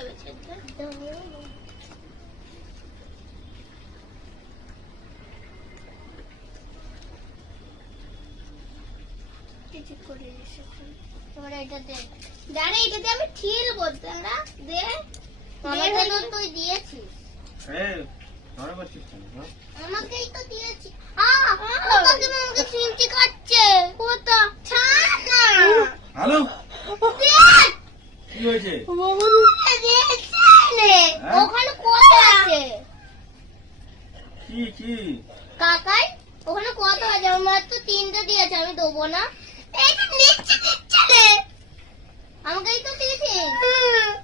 যাবে এটাতে আমি ঠিল বলতাম না দে তুই দিয়েছিস আমাকেই তো দিয়েছি আমাকে চিমটি কাটছে কোথা ছাড় না হ্যালো কি হয়েছে ওখানে কত আছে কি কাকাই ওখানে কত আছে আমার মাত্র 3টে দিয়েছে আমি দেবো না এই তো নিচ্ছে রে আমাকেই তো দিয়েছিস